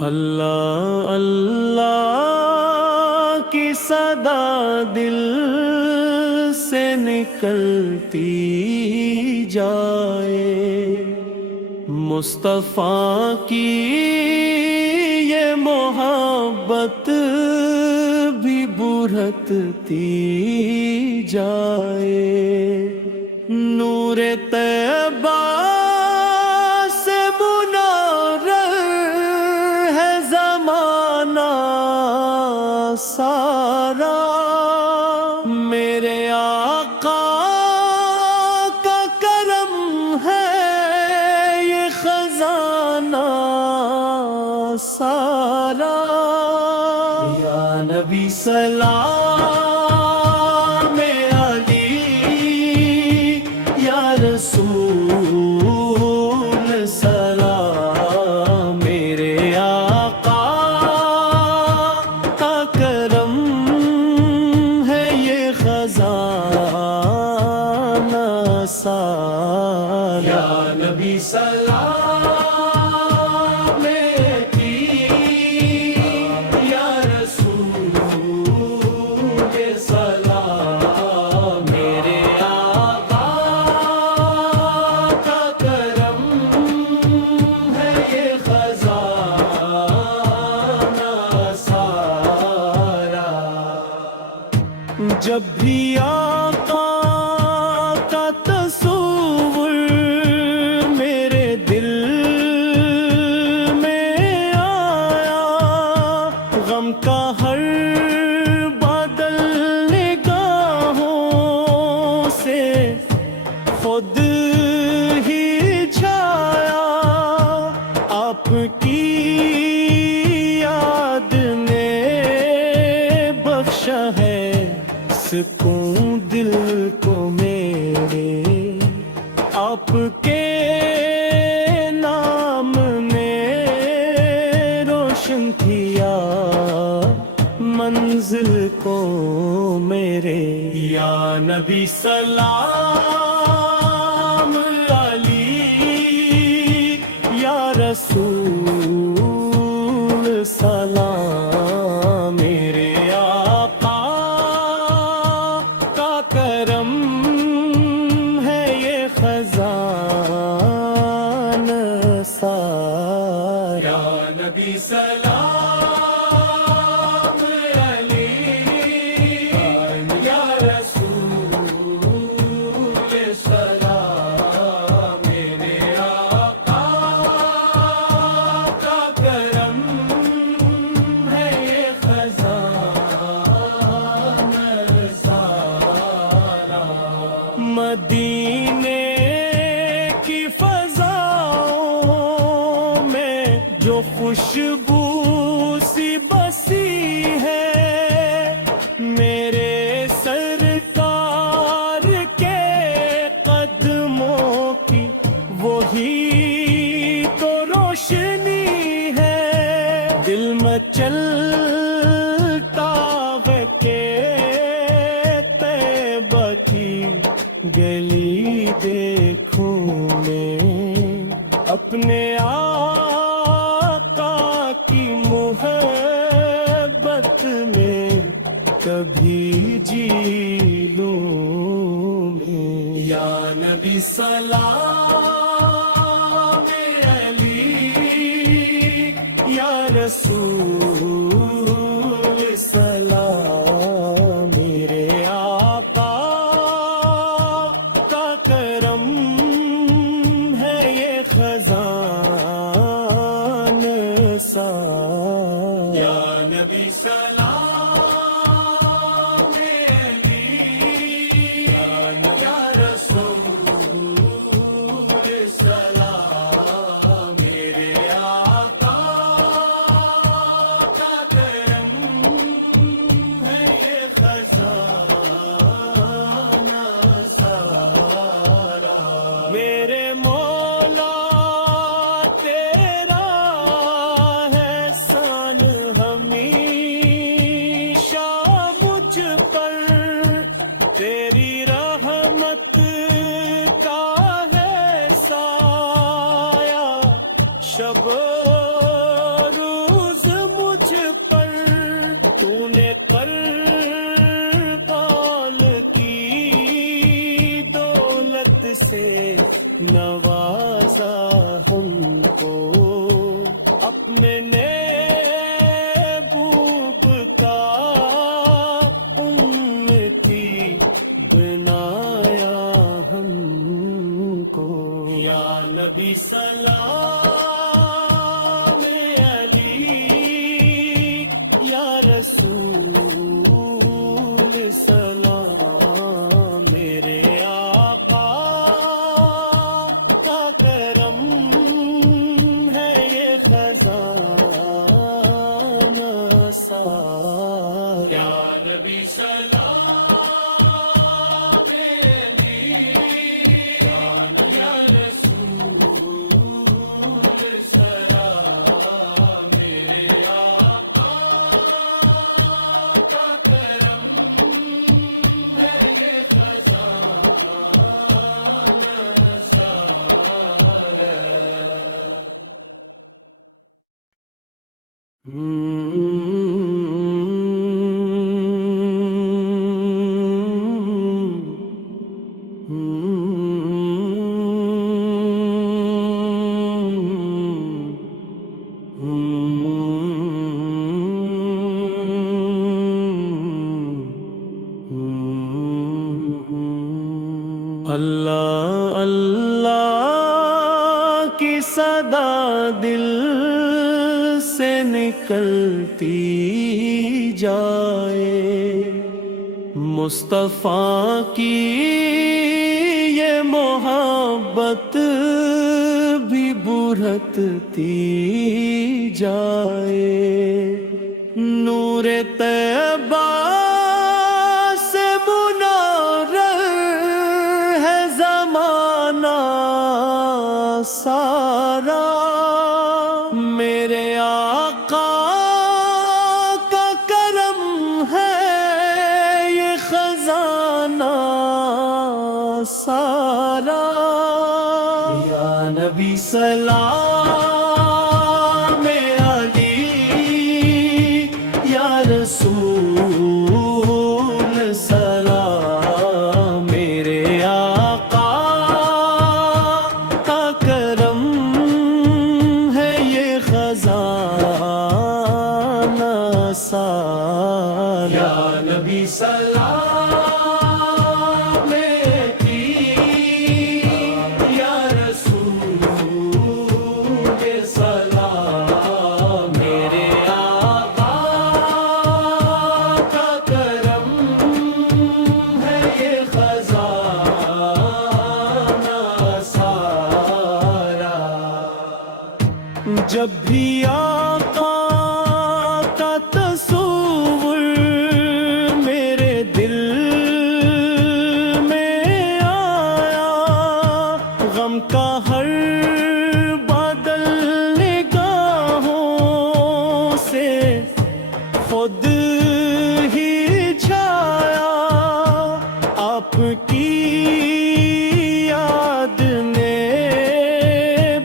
اللہ اللہ کی صدا دل سے نکلتی جائے، مصطفیٰ کی یہ محبت بھی برہتتی جائے، نور طیبہ سے منور ہے زمانہ سارا، میرے آقا کا کرم ہے یہ خزانہ سارا، یا نبی سلام علی، یا رسول سلام، میرے آقا کا کرم ہے یہ خزانہ سارا، یا نبی سلام علی، یا رسول سلام، میرے آقا کا کرم ہے یہ خزانہ سارا، جب بھی آقا کا تصور میرے دل میں آیا، غم کا ہر بادل نگاہوں سے خود ہی چھایا، آپ کی یاد نے بخشا ہے سکون دل کو میرے، آپ کے نام نے روشن کیا منزل کو میرے، یا نبی سلام علی، یا رسول سلام، میرے آقا کا کرم ہے یہ خزانہ سارا، یا نبی سلام علی، یا رسول سلام، میرے آقا کا کرم ہے یہ خزانہ سارا، مدینے کی فضاؤں میں جو خوشبو سی بسی ہے، میرے سرکار کے قدموں کی وہی تو روشنی ہے، دل میں چلتا ہے کہ طیبہ کی گلی دیکھوں میں، اپنے آقا کی محبت میں کبھی جی لوں میں، یا نبی سلام علی، یا رسول سلام، میرے آقا کا کرم ہے یہ خزانہ سارا، یا نبی سلام علی، یا رسول سلام، میرے آقا کا کرم ہے یہ خزانہ تیری رحمت کا ہے سایہ شب روز مجھ پر تو نے قال کی دولت سے نوازا ہم کو اپنے محبوب کا امتی بنایا ہم کو یا نبی سلام علی یا رسول سلام میرے آقا کا کرم ہے یہ خزانہ سارا یا نبی سلام علی یا رسول سلام میرے آقا کا کرم ہے یہ خزانہ سارا اللہ اللہ کی صدا دل سے نکلتی جائے مصطفیٰ کی یہ محبت بھی برہتتی جائے نور طیبہ سے منور ہے زمانہ سارا میرے آقا کا کرم ہے یہ خزانہ سارا یا نبی سلام علی یا رسول سلام میرے آقا کا کرم ہے یہ خزانہ سارا یا نبی سلام علی یا رسول سلام میرے آقا کا کرم ہے یہ خزانہ سارا جب بھی آقا کا تصور میرے دل میں آیا غم کا ہر بادل نگاہوں سے خود ہی چھایا آپ کی یاد نے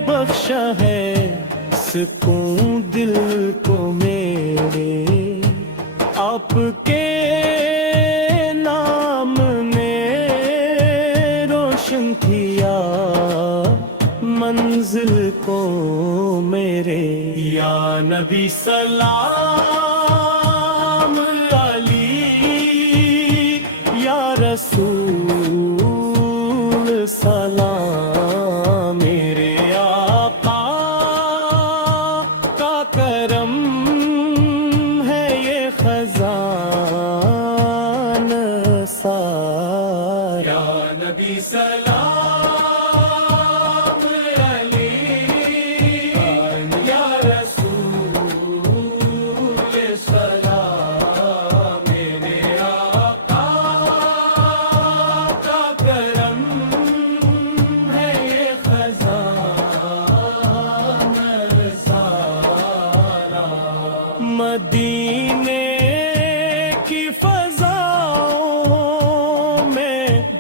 بخشا ہے سکون دل کو میرے آپ کے نام نے روشن کیا منزل کو میرے یا نبی سلام علی یا رسول سلام میرے آقا کا کرم ہے یہ خزانہ سارا یا نبی سلام علی یا رسول سلام میرے آقا کا کرم ہے یہ خزانہ سارا مدینے کی فضاؤں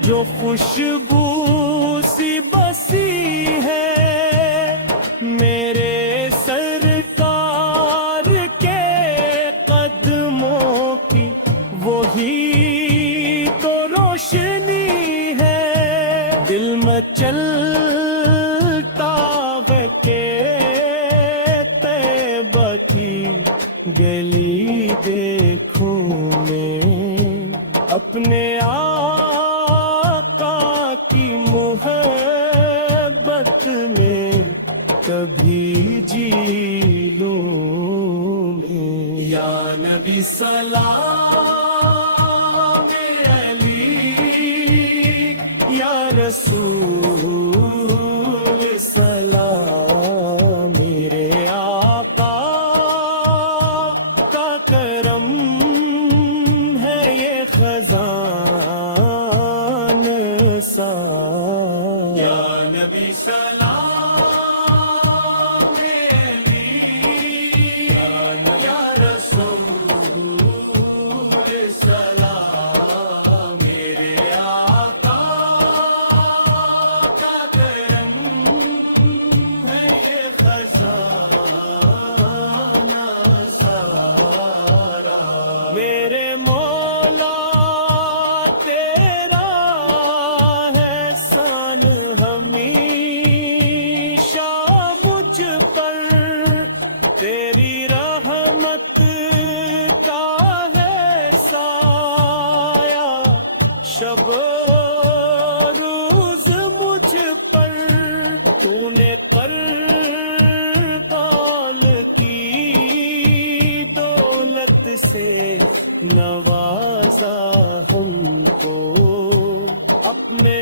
جو خوشبو سی بسی ہے میرے سرکار کے قدموں کی، وہی تو روشنی ہے دل میں چلتا ہے کہ طیبہ کی گلی دیکھوں میں، اپنے آقا کی محبت میں کبھی جی لوں میں۔ یا نبی سلام علی، یا رسول سلام، میرے آقا کا کرم ہے یہ خزان سا۔ یا نبی سلام علی، یا رسول سلام، میرے آقا کا کرم ہے یہ خزانہ سارا۔ میرے مولا تیرا ہے احسان ہمیشہ مجھ پر، تیری رحمت کا ہے سایہ شب و روز مجھ پر، تو نے قربان کی دولت سے نوازا ہم کو، اپنے